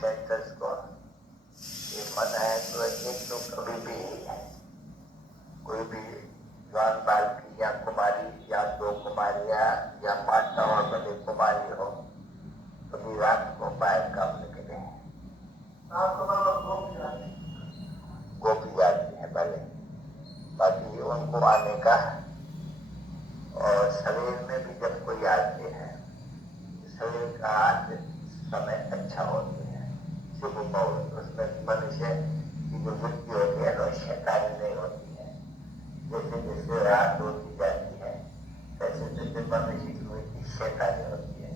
Centres کو یہ منع ہے تو ایک تو کبھی بھی کوئی بھی جوان بالکی یا کماری یا دو کماریاں یا ماتا اور بڑی کماری ہو کبھی رات کو باہر کام نکلے گوپی جاتی ہے پہلے، باقی ان کو آنے کا، اور شریر میں بھی جب کوئی آتے ہیں شریر کا آج سمے اچھا ہوتی ہے شبھ بہت، اس میں منشیہ کی جو وتی ہوتی ہے وہ شیطانی نہیں ہوتی ہے، جیسے جیسے رات ہوتی جاتی ہے ایسے جیسے منشیہ کی وتی شیطانی ہوتی ہے،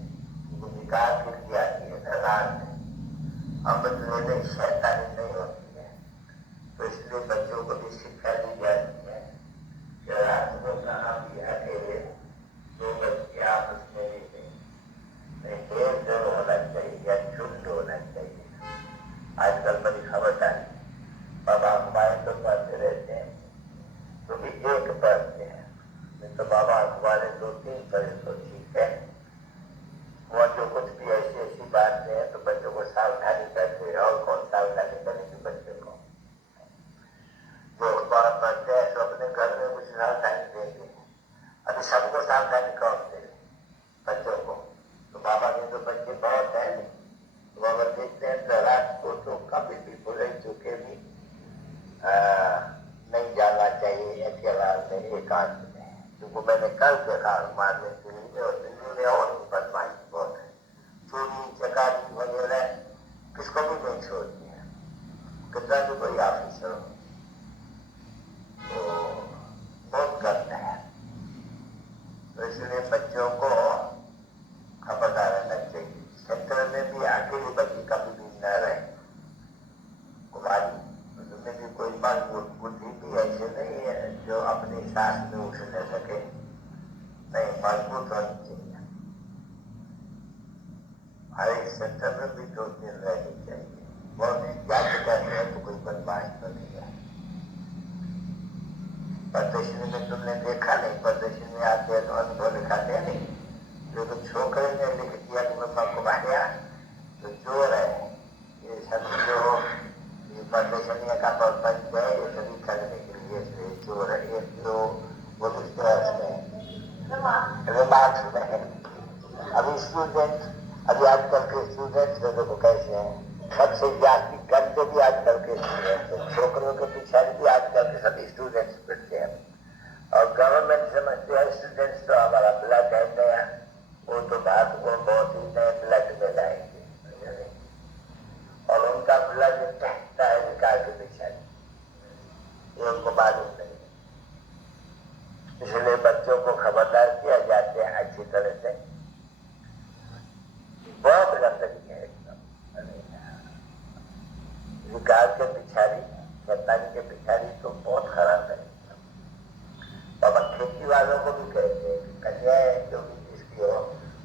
وہ نکال کر کے آتی ہے رات میں، امرت لینے شیطانی نہیں ہوتی ہے، تو اس لیے بچوں کو بھی سکھا دی جاتی ہے کہ رات کو کہاں بھی اکیلے دو بچے آپس میں نہیں ڈھیر ڈھیر ہونا چاہیے یا جھنڈ ہونا چاہیے۔ آج کل بڑی خبرداری بابا ہمارے تو پڑھتے رہتے ہیں تو بھی ایک پڑھتے ہیں، نہیں تو بابا ہمارے 2-3 پڑھے تو ٹھیک ہے، وہ جو کچھ بھی ایسی ایسی باتیں ہیں تو بچوں کو ساودھانی کرتے ہیں، اور کون ساودھانی کریں گے بچے کو؟ جو اخبار پڑھتے ہیں تو اپنے گھر میں کچھ ساودھانی دیتے ہیں، ابھی سب کو ساودھانی کون دے بچوں کو؟ تو بابا کے تو بچے بہت ہیں، تو اگر دیکھتے ہیں تو رات کو تو کبھی بھی بھولے چکے بھی نہیں جانا چاہیے اکیلا میں ایکانت میں، کیونکہ میں نے کل دیکھا مارنے دلی میں، اور دلی میں اور بھی بدماشی بہت ہے، چوری چکاری وغیرہ کس کو بھی نہیں چھوڑتی ہے، کتنا بھی کوئی آفیسر ہو تو بہت کرتے ہیں، تو اس لیے بچوں کو خبردار رہنا چاہیے۔ سینٹر میں بھی اکیلی بچی کبھی بھی نہ رہے، کماری اس میں بھی کوئی مضبوط بدھی بھی ایسے نہیں ہے جو اپنی سانس میں اٹھ نہ سکے، نہیں مضبوط ہونی چاہیے، ہر ایک سینٹر میں بھی 2 دن رہنی چاہیے، بہت جاتے جاتے ہیں تو کوئی بدماش بنے گا۔ پردیشنی میں تم نے دیکھا نہیں، پردیشنی میں آتے ہیں تو انبھو لکھاتے ہیں نہیں، جو چھوکرے نے لکھ دیا کہ مما کو ماریا تو چور ہے، یہ سب جو یہ پردیشنی کا پرپنچ ہے یہ سبھی کرنے کے لیے چور ہے، یہ جو وہ لکھتے ہیں ریمارکس میں ہے۔ ابھی اسٹوڈنٹ، ابھی آج کل کے اسٹوڈنٹ دیکھو کیسے ہیں، سب سے زیادہ گندے بھی آج کل کے اسٹوڈنٹ ہیں، چھوکریوں کے پیچھے بھی آج کل کے سبھی اسٹوڈنٹس پڑھتے ہیں، اور گورنمنٹ سمجھتے ہیں اسٹوڈنٹس تو ہمارا بلڈ ہے نیا، وہ تو بات وہ بہت ہی نئے بلڈ میں لائیں گے، اور ان کا بلڈ ٹہتا ہے نکال کے پیچھے، یہ ان کو معلوم نہیں، اس لیے بچوں کو خبردار کیا جاتے ہیں اچھی طرح سے، بہت گندگی ہے ایک دم، نکال کے پچھاڑی شیطانی کے پچھاڑی تو بہت خراب ہے۔ بابا کھیتی والوں کو بھی کہتے ہیں کہ کنیائیں جو بھی جس کی ہو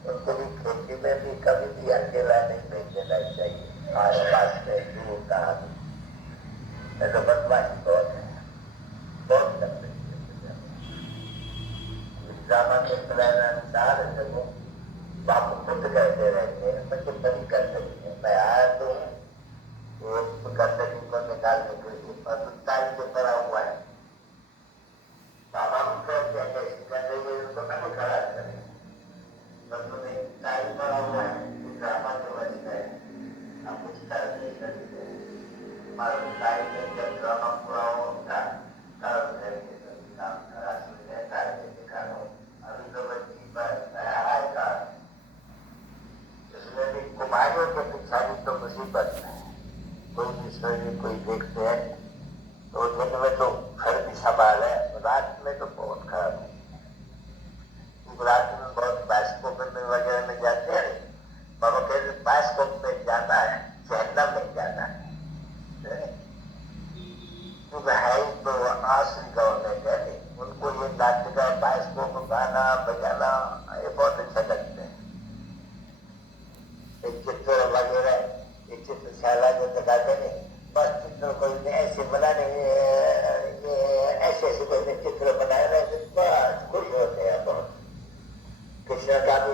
ان کو بھی کھیتی میں بھی کبھی بھی اکیلا نہیں بھیج دینا چاہیے، آس پاس میں دور کہاں بھی، میں تو بدماشی بہت ہے، بہت کرتے ہیں ڈرامہ کے پلان سارے جگہ باپ خود کہتے رہتے ہیں بچے بڑی گندگی ہے، میں آیا تو وہ گندگی کو نکالنے کے لیے پاکستان سے بڑا ہوا ہے، بابا کو کہتے ہیں کہ اس گندگی کو نہیں کھڑا کریں، بچوں نے ٹائم بڑا ہوا ہے، ڈرامہ کے وجہ ہے، ہم کچھ کر نہیں سکتے، ہمارا ٹائم میں جب ڈرامہ پورا ہوگا کر دیں گے سبھی کام کرا سکتے ٹائم میں دکھا رہا ہوں، ابھی تو بچی پر آئے گا، اس میں بھی کماریوں کے پچھاڑی تو مصیبت ہے، کوئی بھی سوئی کوئی دیکھتے ہیں تو دن میں تو پھر بھی سوال ہے، رات میں تو بہت خراب ہے، رات میں بہت باسکوپ میں وغیرہ میں جاتے ہیں، بابا کہتے ہیں باسکوپ میں جانا ہے جہنم میں جانا ہے، کیونکہ ہے ہی تو آسری گورنمنٹ ہے، ان کو یہ ناچنا باسکوپ گانا بجانا یہ بہت اچھا لگتا ہے، ایک چتر وغیرہ ایک چتر شالا جو دکھاتے نہیں، بس چتر کوئی ایسے بنانے یہ ایسے ایسے کوئی چتر بنائے رہے بس خوش ہوتے ہیں بہت، کشن کا بھی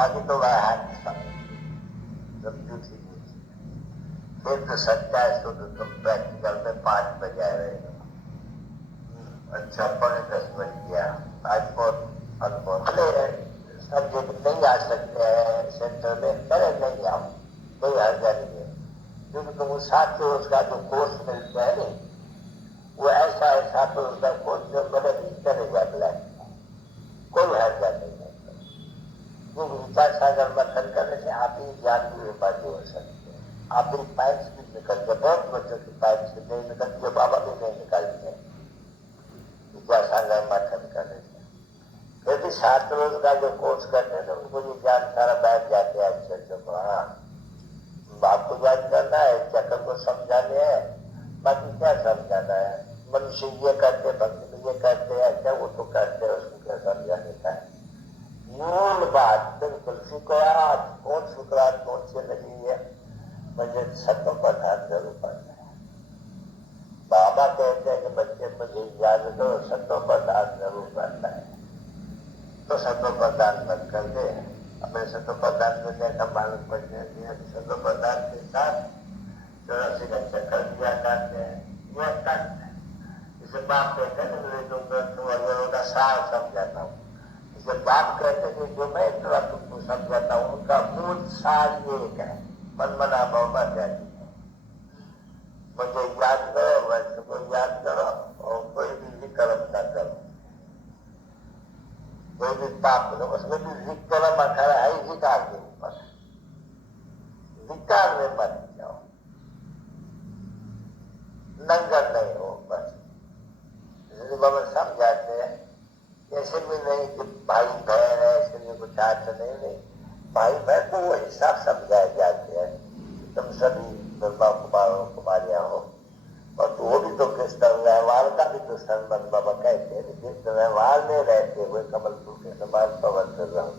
باقی تو وہ ہے سب جھوٹی جھوٹی. پھر تو سچا ہے تو تم پریکٹیکل میں 5 بجائے رہے گا. اچھا 10 بج گیا. آج بہت سبجیکٹ نہیں آ سکتے ہیں سینٹر میں کرے نہیں آؤ کوئی حرض نہیں ہے. کیونکہ تم اس ساتھ سے اس کا جو کورس ملتا ہے نا وہ ایسا ایسا تو اس کا کورس جو بڑے بھی کرے گا بلیک کوئی حرض نہیں ہے. کیونکہ وچار ساگر متن کرنے سے آپ ہی جان بھی باتیں ہو سکتی ہیں. آپ بھی پائپس بھی نکلتے بہت بچوں کی پائپ سے نہیں نکلتی بابا بھی نہیں نکالتے ہیں وچار ساگر متن کرنے سے. پھر بھی 7 روز کا جو کورس کرتے ہیں تو ان کو یہ جان سارا بیٹھ جاتے ہیں اچھے اچھے کو. ہاں آپ کو یاد کرنا ہے چکر کو سمجھانے ہیں باقی کیا سمجھانا ہے. منشی یہ کرتے بھکتی میں یہ کرتے ہیں اچھا وہ تو کرتے ہیں اس کو کیا سمجھانے کا ہے. مول بات بالکل فکرات کون فکرات کون سے لگی ہے مجھے ستوں پر دھیان ضرور پڑنا ہے. بابا کہتے ہیں کہ بچے مجھے یاد کرو ستوں پر دھیان ضرور پڑنا ہے. تو ستوں پر دھیان مت کر دے. ہمیں ستوں پر دھیان کرنے کا معلوم پڑنے دیا ستوں پر دھیان کے ساتھ 84 کا چکر دیا کرتے ہیں. یہ کرتے ہیں اسے باپ کہتے ہیں میرے تم کا سار سمجھاتا ہوں. اسے باپ کہتے ہیں کہ جو میں اتنا تم کو سمجھاتا ہوں ان کا مول سار ایک ہے من منا بہما جاتی ہے. مجھے یاد کرو ویسے کو یاد کرو اور کوئی بھی کرم نہ کرو کوئی بھی پاپ کرو اس میں بھی کرم اکھڑا ہے وکار کے اوپر وکار میں مت جاؤ ننگر نہیں ہو بس. بابا سمجھاتے ہیں ایسے بھی نہیں کہ بھائی بہن ہے ایسے بھی کچھ آج نہیں بھائی بہن کو وہ حساب سمجھائے جاتے ہیں. تم سبھی برما کمار ہو کماریاں ہو اور تو وہ بھی تو کرشن ویوہار کا بھی تو سنبند بابا کہتے ہیں کرشن ویوہار میں رہتے ہوئے کمل پور کے سماج پون کر رہا ہوں.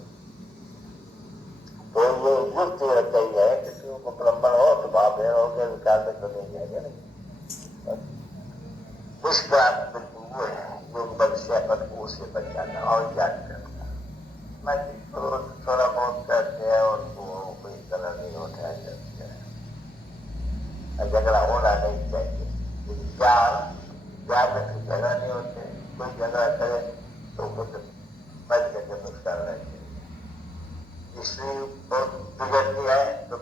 تو یہ یوکتی رہتا ہی ہے کہ تم کو برہمن ہو تو باپ بہن ہو گیا وکار میں تو نہیں جائے گا نہیں. اس کا بالکل وہ ہے جو بل سے اپن کو اسے بچانا اور یاد کرنا. میں تھوڑا بہت کرتے ہیں اور وہ کوئی طرح نہیں اٹھایا کرتے ہیں. جھگڑا ہونا نہیں چاہیے. پیار میں کوئی جھگڑا نہیں ہوتے. کوئی جھگڑا کرے تو خود بچ کر کے مسکرانا چاہیے. اس لیے بہت بگڑتی ہے تو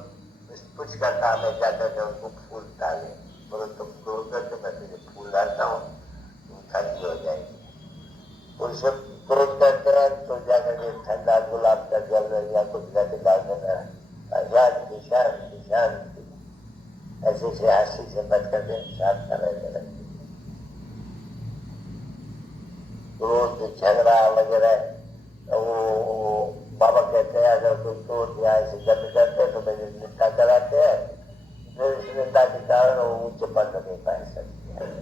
کچھ کا کام ہے جا کر کے ان کو پھول ڈالے اور تم کو کر کے میں تجھے پھول ڈالتا ہوں تم ٹھنڈی ہو جائے گی. ان سے کروھ کرتے ہیں تو جا کر کے ٹھنڈا گلاب کا جل یا کچھ کر کے ڈال دینا شانتی شانتی شانتی ایسے سے ہنسی سے بچ کر کے شانت رہنے لگتی. کروھ جھگڑا وغیرہ وہ بابا کہتے ہیں اگر کوئی کروھ یہاں سے گند کرتے تو میری نندا کراتے ہیں. پھر اس نندا کے کارن وہ اونچے پد نہیں پا سکتے ہیں.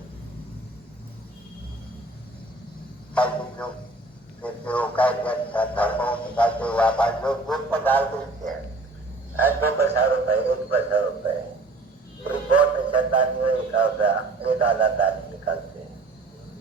ڈال دیتے ہیں 2 پیسہ روپئے 1 پیسہ روپئے کوئی بہت اچھا دانی ہو 1 آنا دانی نکالتے ہیں.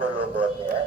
جو لوگ ہوتے ہیں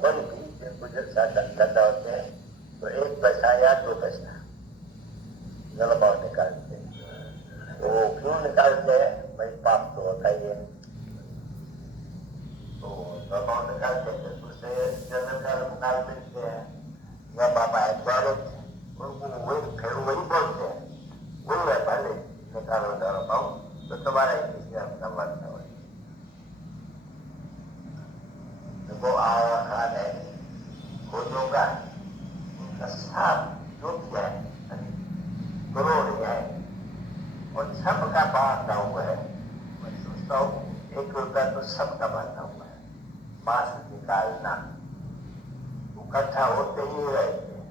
کوئی بھی جن کو جب دھندا ہوتے ہیں تو 1 پیسہ یا 2 پیسہ غلبہ نکالتے ہیں. وہ کیوں نکالتے ہیں بھائی پاپ تو ہوتا ہی ہے تو غلبہ نکالتے ہیں دوسرے جنرل کا نکال دیتے ہیں یا بابا ہے ڈائریکٹ ان کو پھر وہی بولتے ہیں وہی ہے پہلے نکالو غلبہ تو تمہارا کسی ہم کا مرنا ہو. وہ آیا خان ہے کھوجوں کا ان کا ساتھ جو کیا ہے کروڑ ہے اور سب کا بانٹا ہوا ہے. میں سوچتا ہوں 1 روپیہ تو سب کا بانٹا ہوا ہے. ماس نکالنا اکٹھا ہوتے ہی رہتے ہیں.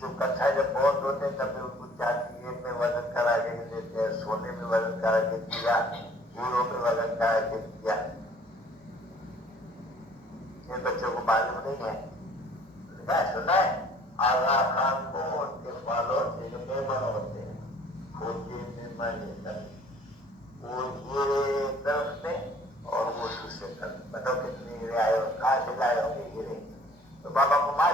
جو اکٹھا جب بہت ہوتے ہیں تب ان کو چاندی میں وزن کرا کے دیتے ہیں سونے میں وزن کرا کے دیا ہیرو میں وزن کرا کے دیا. یہ بچوں کو معلوم نہیں ہے. سنا ہے آغا خان کو ان کے والوں سے جو مہمان ہوتے ہیں کھوجے مہمان وہ یہ طرف میں اور وہ دوسرے طرف بتاؤ کتنی ہیرے آئے ہو کہاں سے لائے ہوں گے ہیرے تو بابا کو معلوم